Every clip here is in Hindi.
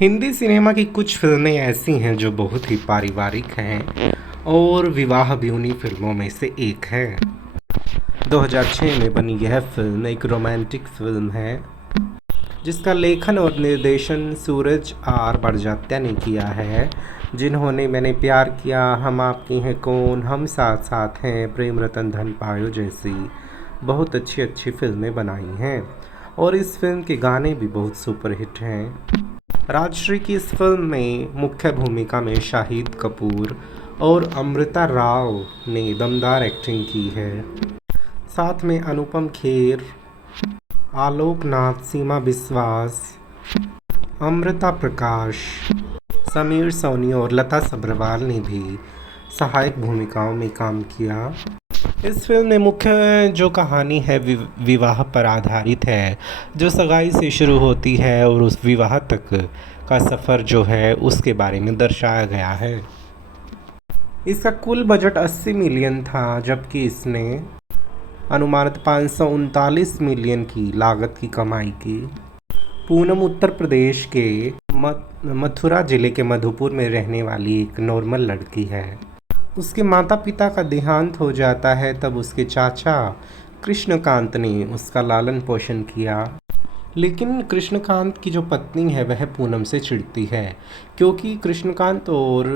हिंदी सिनेमा की कुछ फिल्में ऐसी हैं जो बहुत ही पारिवारिक हैं और विवाह भी उन्हीं फिल्मों में से एक है। 2006 में बनी यह फिल्म एक रोमांटिक फिल्म है जिसका लेखन और निर्देशन सूरज आर बड़जात्या ने किया है, जिन्होंने मैंने प्यार किया, हम आपके हैं कौन, हम साथ साथ हैं, प्रेम रतन धन पायो जैसी बहुत अच्छी अच्छी फिल्में बनाई हैं और इस फिल्म के गाने भी बहुत सुपरहिट हैं। राजश्री की इस फिल्म में मुख्य भूमिका में शाहिद कपूर और अमृता राव ने दमदार एक्टिंग की है। साथ में अनुपम खेर, आलोक नाथ, सीमा बिस्वास, अमृता प्रकाश, समीर सोनी और लता सब्रवाल ने भी सहायक भूमिकाओं में काम किया। इस फिल्म में मुख्य जो कहानी है विवाह पर आधारित है, जो सगाई से शुरू होती है और उस विवाह तक का सफ़र जो है उसके बारे में दर्शाया गया है। इसका कुल बजट 80 मिलियन था, जबकि इसने अनुमानित 539 मिलियन की लागत की कमाई की। पूनम उत्तर प्रदेश के मथुरा ज़िले के मधुपुर में रहने वाली एक नॉर्मल लड़की है। उसके माता पिता का देहांत हो जाता है, तब उसके चाचा कृष्णकांत ने उसका लालन पोषण किया। लेकिन कृष्णकांत की जो पत्नी है वह पूनम से चिढ़ती है, क्योंकि कृष्णकांत और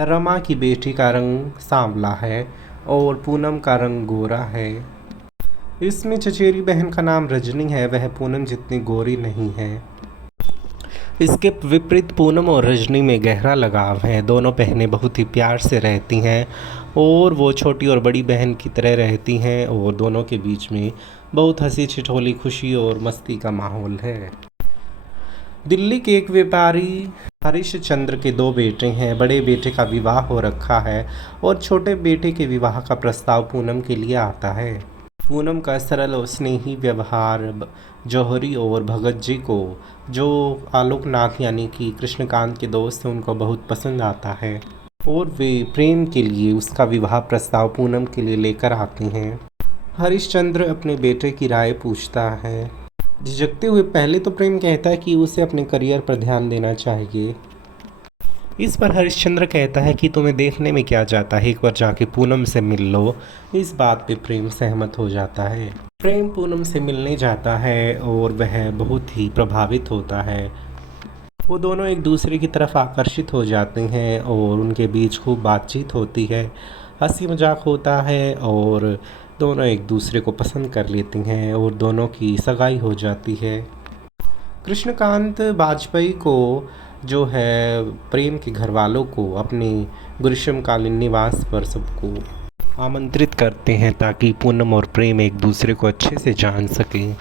रमा की बेटी का रंग सांवला है और पूनम का रंग गोरा है। इसमें चचेरी बहन का नाम रजनी है, वह पूनम जितनी गोरी नहीं है। इसके विपरीत पूनम और रजनी में गहरा लगाव है। दोनों बहनें बहुत ही प्यार से रहती हैं और वो छोटी और बड़ी बहन की तरह रहती हैं और दोनों के बीच में बहुत हंसी ठिठोली, खुशी और मस्ती का माहौल है। दिल्ली के एक व्यापारी हरीश चंद्र के 2 बेटे हैं। बड़े बेटे का विवाह हो रखा है और छोटे बेटे के विवाह का प्रस्ताव पूनम के लिए आता है। पूनम का सरल और स्नेही व्यवहार जौहरी और भगत जी को, जो आलोकनाथ यानी कि कृष्णकांत के दोस्त हैं, उनको बहुत पसंद आता है और वे प्रेम के लिए उसका विवाह प्रस्ताव पूनम के लिए लेकर आते हैं। हरिश्चंद्र अपने बेटे की राय पूछता है। झिझकते हुए पहले तो प्रेम कहता है कि उसे अपने करियर पर ध्यान देना चाहिए। इस पर हरिश्चंद्र कहता है कि तुम्हें देखने में क्या जाता है, एक बार जाके पूनम से मिल लो। इस बात पे प्रेम सहमत हो जाता है। प्रेम पूनम से मिलने जाता है और वह बहुत ही प्रभावित होता है। वो दोनों एक दूसरे की तरफ आकर्षित हो जाते हैं और उनके बीच खूब बातचीत होती है, हंसी मजाक होता है और दोनों एक दूसरे को पसंद कर लेते हैं और दोनों की सगाई हो जाती है। कृष्णकांत वाजपेयी को जो है प्रेम के घर वालों को अपने ग्रीष्मकालीन निवास पर सबको आमंत्रित करते हैं ताकि पूनम और प्रेम एक दूसरे को अच्छे से जान सकें।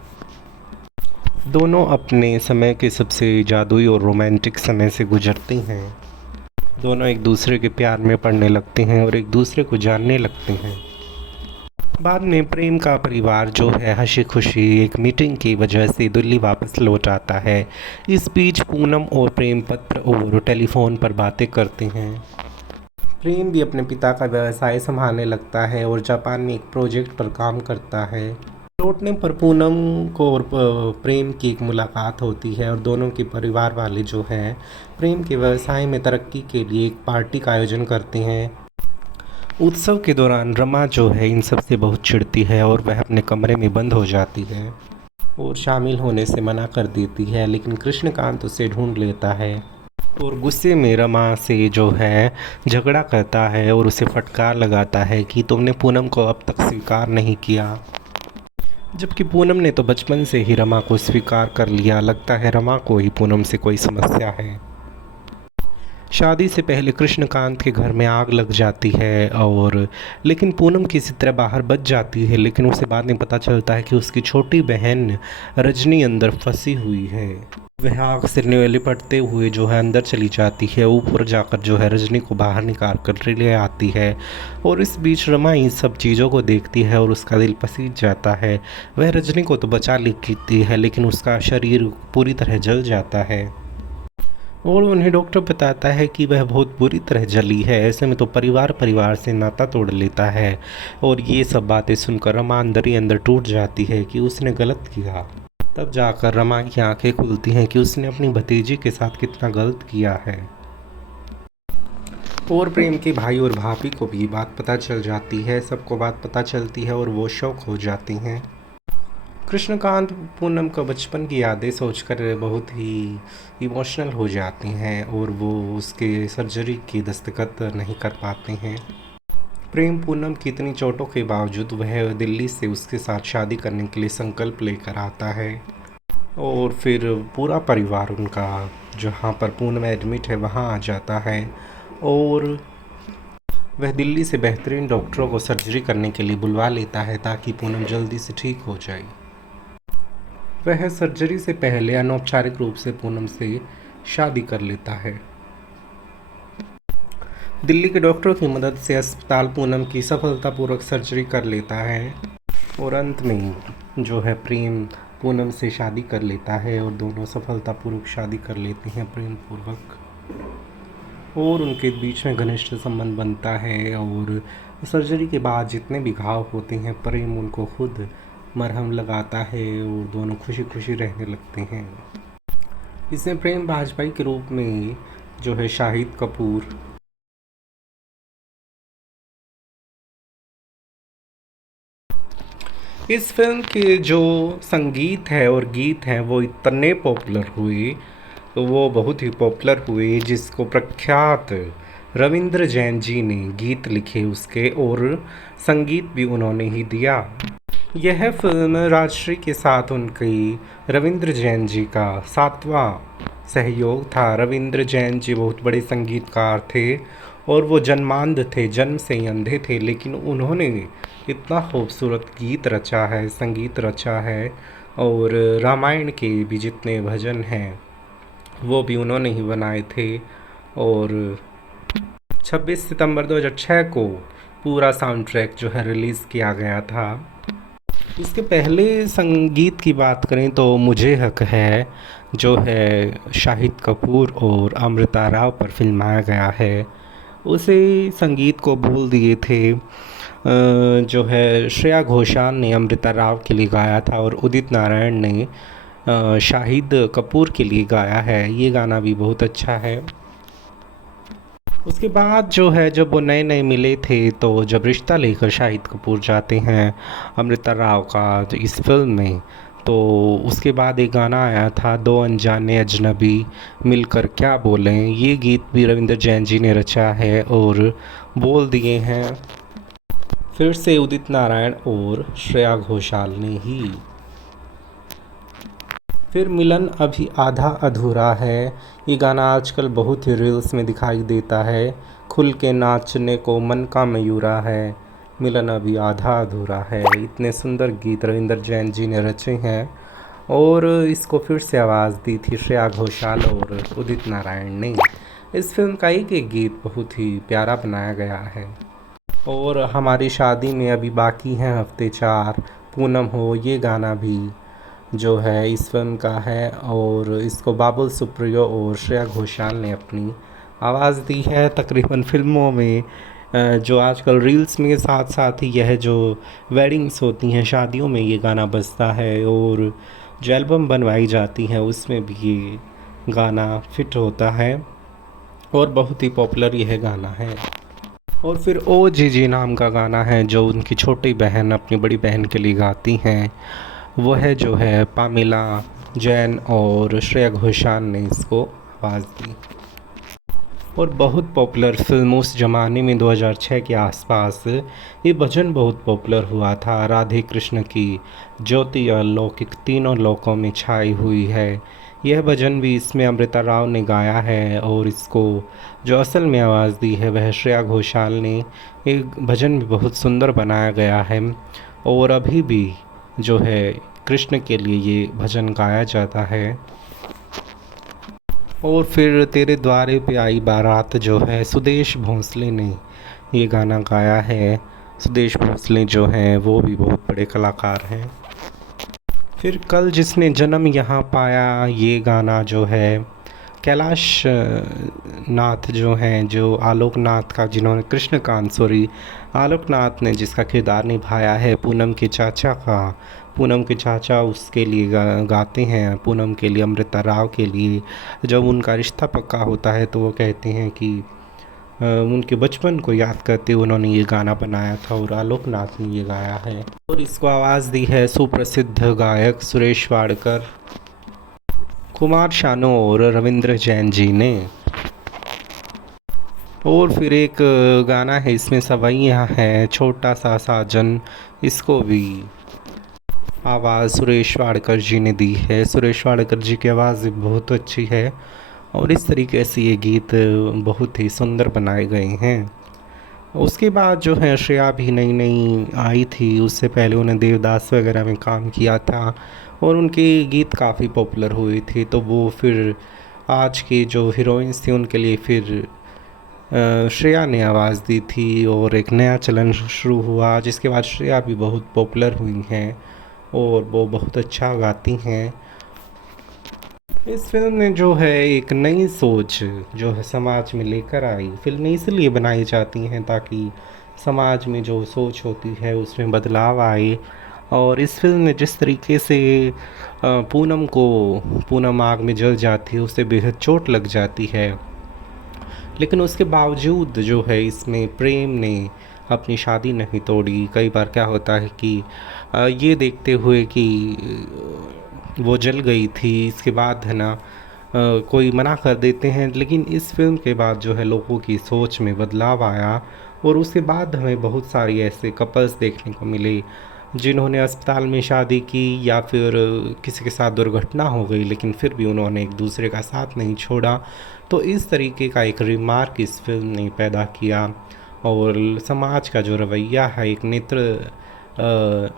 दोनों अपने समय के सबसे जादुई और रोमांटिक समय से गुजरते हैं। दोनों एक दूसरे के प्यार में पड़ने लगते हैं और एक दूसरे को जानने लगते हैं। बाद में प्रेम का परिवार जो है हंसी खुशी एक मीटिंग की वजह से दिल्ली वापस लौट आता है। इस बीच पूनम और प्रेम पत्र और टेलीफोन पर बातें करते हैं। प्रेम भी अपने पिता का व्यवसाय संभालने लगता है और जापान में एक प्रोजेक्ट पर काम करता है। लौटने पर पूनम को और प्रेम की एक मुलाकात होती है और दोनों के परिवार वाले जो हैं प्रेम के व्यवसाय में तरक्की के लिए एक पार्टी का आयोजन करते हैं। उत्सव के दौरान रमा जो है इन सब से बहुत चिढ़ती है और वह अपने कमरे में बंद हो जाती है और शामिल होने से मना कर देती है, लेकिन कृष्णकांत उसे ढूंढ लेता है और गुस्से में रमा से जो है झगड़ा करता है और उसे फटकार लगाता है कि तुमने पूनम को अब तक स्वीकार नहीं किया। जबकि पूनम ने तो बचपन से ही रमा को स्वीकार कर लिया। लगता है रमा को ही पूनम से कोई समस्या है। शादी से पहले कृष्णकांत के घर में आग लग जाती है और लेकिन पूनम किसी तरह बाहर बच जाती है, लेकिन उसे बाद में पता चलता है कि उसकी छोटी बहन रजनी अंदर फंसी हुई है। वह आग से लिपटते हुए जो है अंदर चली जाती है। ऊपर जाकर जो है रजनी को बाहर निकाल कर ले आती है और इस बीच रमा इन सब चीज़ों को देखती है और उसका दिल पसीज जाता है। वह रजनी को तो बचा लेती है, लेकिन उसका शरीर पूरी तरह जल जाता है और उन्हें डॉक्टर बताता है कि वह बहुत बुरी तरह जली है। ऐसे में तो परिवार से नाता तोड़ लेता है और ये सब बातें सुनकर रमा अंदर ही अंदर टूट जाती है कि उसने गलत किया। तब जाकर रमा की आंखें खुलती हैं कि उसने अपनी भतीजी के साथ कितना गलत किया है। और प्रेम के भाई और भाभी को भी बात पता चल जाती है, सबको बात पता चलती है और वो शौक हो जाती हैं। कृष्णकांत पूनम का बचपन की यादें सोचकर बहुत ही इमोशनल हो जाते हैं और वो उसके सर्जरी की दस्तखत नहीं कर पाते हैं। प्रेम पूनम की इतनी चोटों के बावजूद वह दिल्ली से उसके साथ शादी करने के लिए संकल्प लेकर आता है और फिर पूरा परिवार उनका जहाँ पर पूनम एडमिट है वहाँ आ जाता है और वह दिल्ली से बेहतरीन डॉक्टरों को सर्जरी करने के लिए बुलवा लेता है ताकि पूनम जल्दी से ठीक हो जाए। वह सर्जरी से पहले अनौपचारिक रूप से पूनम से शादी कर लेता है। दिल्ली के डॉक्टरों की मदद से अस्पताल पूनम की सफलतापूर्वक सर्जरी कर लेता है और अंत में जो है प्रेम पूनम से शादी कर लेता है और दोनों सफलतापूर्वक शादी कर लेते हैं प्रेम पूर्वक और उनके बीच में घनिष्ठ संबंध बनता है। और सर्जरी के बाद जितने भी घाव होते हैं प्रेम उनको खुद मरहम लगाता है और दोनों खुशी खुशी रहने लगते हैं। इसमें प्रेम भाजपाई के रूप में जो है शाहिद कपूर, इस फिल्म के जो संगीत है और गीत हैं वो इतने पॉपुलर हुए, तो वो बहुत ही पॉपुलर हुए जिसको प्रख्यात रविंद्र जैन जी ने गीत लिखे उसके और संगीत भी उन्होंने ही दिया। यह फिल्म राजश्री के साथ उनकी रविंद्र जैन जी का 7वां सहयोग था। रविंद्र जैन जी बहुत बड़े संगीतकार थे और वो जन्मांध थे, जन्म से ही अंधे थे, लेकिन उन्होंने इतना खूबसूरत गीत रचा है, संगीत रचा है और रामायण के भी जितने भजन हैं वो भी उन्होंने ही बनाए थे। और 26 सितंबर 2006 को पूरा साउंड ट्रैक जो है रिलीज़ किया गया था। इसके पहले संगीत की बात करें तो मुझे हक है जो है शाहिद कपूर और अमृता राव पर फिल्माया गया है, उसे संगीत को बोल दिए थे जो है श्रेया घोषाल ने अमृता राव के लिए गाया था और उदित नारायण ने शाहिद कपूर के लिए गाया है। ये गाना भी बहुत अच्छा है। उसके बाद जो है जब वो नए नए मिले थे तो जब रिश्ता लेकर शाहिद कपूर जाते हैं अमृता राव का इस फिल्म में, तो उसके बाद एक गाना आया था दो अनजाने अजनबी मिलकर क्या बोलें। ये गीत भी रविंद्र जैन जी ने रचा है और बोल दिए हैं फिर से उदित नारायण और श्रेया घोषाल ने ही। फिर मिलन अभी आधा अधूरा है, ये गाना आजकल बहुत ही रील्स में दिखाई देता है। खुल के नाचने को मन का मयूरा है, मिलन अभी आधा अधूरा है। इतने सुंदर गीत रविंद्र जैन जी ने रचे हैं और इसको फिर से आवाज़ दी थी श्रेया घोषाल और उदित नारायण ने। इस फिल्म का एक एक गीत बहुत ही प्यारा बनाया गया है। और हमारी शादी में अभी बाकी हैं हफ्ते 4, पूनम हो, ये गाना भी जो है इस फिल्म का है और इसको बाबुल सुप्रियो और श्रेया घोषाल ने अपनी आवाज़ दी है। तकरीबन फिल्मों में जो आजकल रील्स में साथ साथ ही यह जो वेडिंग्स होती हैं, शादियों में ये गाना बजता है और जो एल्बम बनवाई जाती है उसमें भी ये गाना फिट होता है और बहुत ही पॉपुलर यह गाना है। और फिर ओ जी जी नाम का गाना है जो उनकी छोटी बहन अपनी बड़ी बहन के लिए गाती हैं, वह जो है पामिला जैन और श्रेया घोषाल ने इसको आवाज़ दी। और बहुत पॉपुलर फिल्म उस ज़माने में 2006 के आसपास ये भजन बहुत पॉपुलर हुआ था। राधे कृष्ण की ज्योति अलौकिक तीनों लोकों में छाई हुई है, यह भजन भी इसमें अमृता राव ने गाया है और इसको जो असल में आवाज़ दी है वह श्रेया घोषाल ने। एक भजन भी बहुत सुंदर बनाया गया है और अभी भी जो है कृष्ण के लिए ये भजन गाया जाता है। और फिर तेरे द्वारे पे आई बारात जो है सुदेश भोंसले ने ये गाना गाया है। सुदेश भोंसले जो हैं वो भी बहुत बड़े कलाकार हैं। फिर कल जिसने जन्म यहाँ पाया, ये गाना जो है कैलाश नाथ जो हैं, जो आलोक नाथ का, जिन्होंने कृष्णकांत सॉरी आलोक नाथ ने जिसका किरदार निभाया है पूनम के चाचा का, पूनम के चाचा उसके लिए गाते हैं, पूनम के लिए, अमृता राव के लिए। जब उनका रिश्ता पक्का होता है तो वो कहते हैं कि उनके बचपन को याद करते हुए उन्होंने ये गाना बनाया था और आलोक नाथ ने ये गाया है। और इसको आवाज़ दी है सुप्रसिद्ध गायक सुरेश वाडकर, कुमार शानू और रविंद्र जैन जी ने। और फिर एक गाना है इसमें, सवैया है छोटा सा साजन, इसको भी आवाज़ सुरेश वाडकर जी ने दी है। सुरेश वाडकर जी की आवाज़ भी बहुत अच्छी है और इस तरीके से ये गीत बहुत ही सुंदर बनाए गए हैं। उसके बाद जो है श्रेया भी नई नई आई थी, उससे पहले उन्हें देवदास वगैरह में काम किया था और उनके गीत काफ़ी पॉपुलर हुए थे। तो वो फिर आज की जो हीरोइंस थी उनके लिए फिर श्रेया ने आवाज़ दी थी और एक नया चलन शुरू हुआ, जिसके बाद श्रेया भी बहुत पॉपुलर हुई हैं और वो बहुत अच्छा गाती हैं। इस फिल्म ने जो है एक नई सोच जो है समाज में लेकर आई। फिल्में इसलिए बनाई जाती हैं ताकि समाज में जो सोच होती है उसमें बदलाव आए। और इस फिल्म ने जिस तरीके से पूनम आग में जल जाती है, उसे बेहद चोट लग जाती है, लेकिन उसके बावजूद जो है इसमें प्रेम ने अपनी शादी नहीं तोड़ी। कई बार क्या होता है कि ये देखते हुए कि वो जल गई थी, इसके बाद है ना कोई मना कर देते हैं, लेकिन इस फिल्म के बाद जो है लोगों की सोच में बदलाव आया और उसके बाद हमें बहुत सारी ऐसे कपल्स देखने को मिले जिन्होंने अस्पताल में शादी की या फिर किसी के साथ दुर्घटना हो गई, लेकिन फिर भी उन्होंने एक दूसरे का साथ नहीं छोड़ा। तो इस तरीके का एक रिमार्क इस फिल्म ने पैदा किया और समाज का जो रवैया है, एक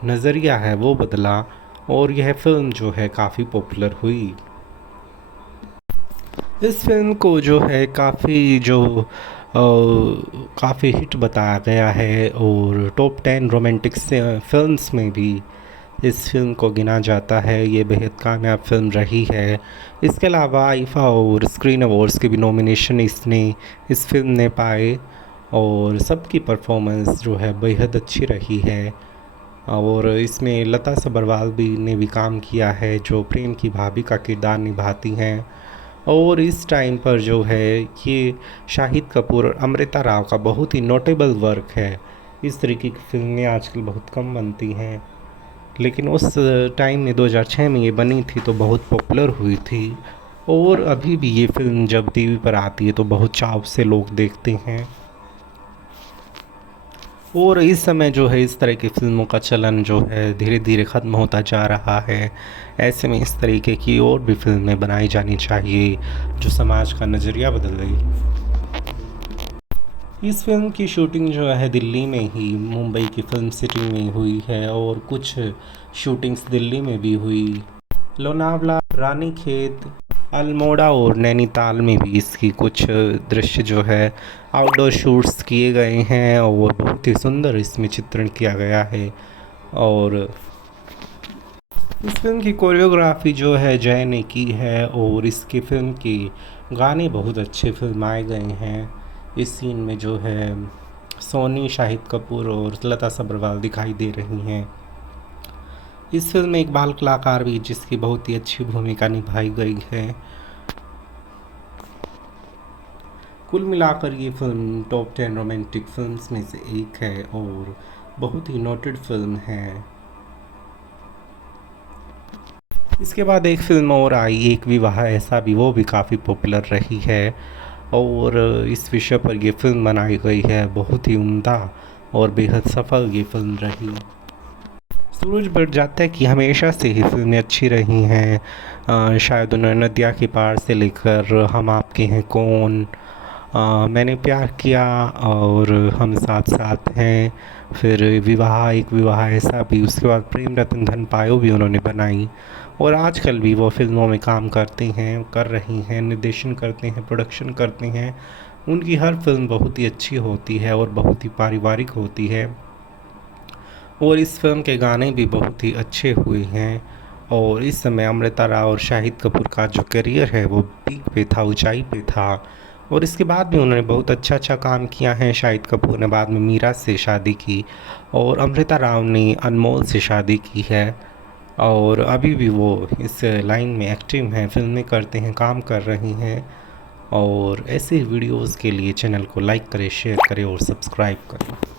नज़रिया है, वो बदला और यह फिल्म जो है काफ़ी पॉपुलर हुई। इस फिल्म को जो है काफ़ी हिट बताया गया है और टॉप 10 रोमांटिक फिल्म्स में भी इस फिल्म को गिना जाता है। ये बेहद कामयाब फिल्म रही है। इसके अलावा आईफा और स्क्रीन अवार्ड्स के भी नॉमिनेशन इस फिल्म ने पाए और सबकी परफॉर्मेंस जो है बेहद अच्छी रही है। और इसमें लता सबरवाल ने भी काम किया है, जो प्रेम की भाभी का किरदार निभाती हैं। और इस टाइम पर जो है ये शाहिद कपूर और अमृता राव का बहुत ही नोटेबल वर्क है। इस तरीके की फिल्में आजकल बहुत कम बनती हैं, लेकिन उस टाइम में 2006 में ये बनी थी तो बहुत पॉपुलर हुई थी और अभी भी ये फिल्म जब टीवी पर आती है तो बहुत चाव से लोग देखते हैं। और इस समय जो है इस तरह की फ़िल्मों का चलन जो है धीरे धीरे ख़त्म होता जा रहा है। ऐसे में इस तरीके की और भी फिल्में बनाई जानी चाहिए जो समाज का नज़रिया बदल गई। इस फिल्म की शूटिंग जो है दिल्ली में ही, मुंबई की फिल्म सिटी में हुई है और कुछ शूटिंग्स दिल्ली में भी हुई। लोनावला, रानीखेत, अल्मोड़ा और नैनीताल में भी इसकी कुछ दृश्य जो है आउटडोर शूट्स किए गए हैं और बहुत ही सुंदर इसमें चित्रण किया गया है। और इस फिल्म की कोरियोग्राफी जो है जय ने की है और इसकी फिल्म के गाने बहुत अच्छे फिल्माए गए हैं। इस सीन में जो है सोनी, शाहिद कपूर और लता सबरवाल दिखाई दे रही हैं। इस फिल्म में एक बाल कलाकार भी जिसकी बहुत ही अच्छी भूमिका निभाई गई है। कुल मिलाकर ये फिल्म टॉप 10 रोमांटिक फिल्म्स में से एक है और बहुत ही नोटेड फिल्म है। इसके बाद एक फिल्म और आई, एक विवाह ऐसा भी, वो भी काफ़ी पॉपुलर रही है और इस विषय पर ये फिल्म बनाई गई है। बहुत ही उम्दा और बेहद सफल ये फिल्म रही। सूरज बढ़ जाता है कि हमेशा से ही फिल्में अच्छी रही हैं। शायद उन्होंने नदिया के पार से लेकर हम आपके हैं कौन, मैंने प्यार किया और हम साथ साथ हैं, फिर एक विवाह ऐसा भी, उसके बाद प्रेम रतन धन पायो भी उन्होंने बनाई और आजकल भी वो फिल्मों में काम कर रही हैं, निर्देशन करते हैं, प्रोडक्शन करते हैं। उनकी हर फिल्म बहुत ही अच्छी होती है और बहुत ही पारिवारिक होती है और इस फिल्म के गाने भी बहुत ही अच्छे हुए हैं और इस समय अमृता राव और शाहिद कपूर का जो करियर है वो पीक पे था, ऊंचाई पे था। और इसके बाद भी उन्होंने बहुत अच्छा काम किया है। शाहिद कपूर ने बाद में मीरा से शादी की और अमृता राव ने अनमोल से शादी की है। और अभी भी वो इस लाइन में एक्टिव हैं, फिल्में करते हैं, काम कर रही हैं। और ऐसे वीडियोस के लिए चैनल को लाइक करें, शेयर करें और सब्सक्राइब करें।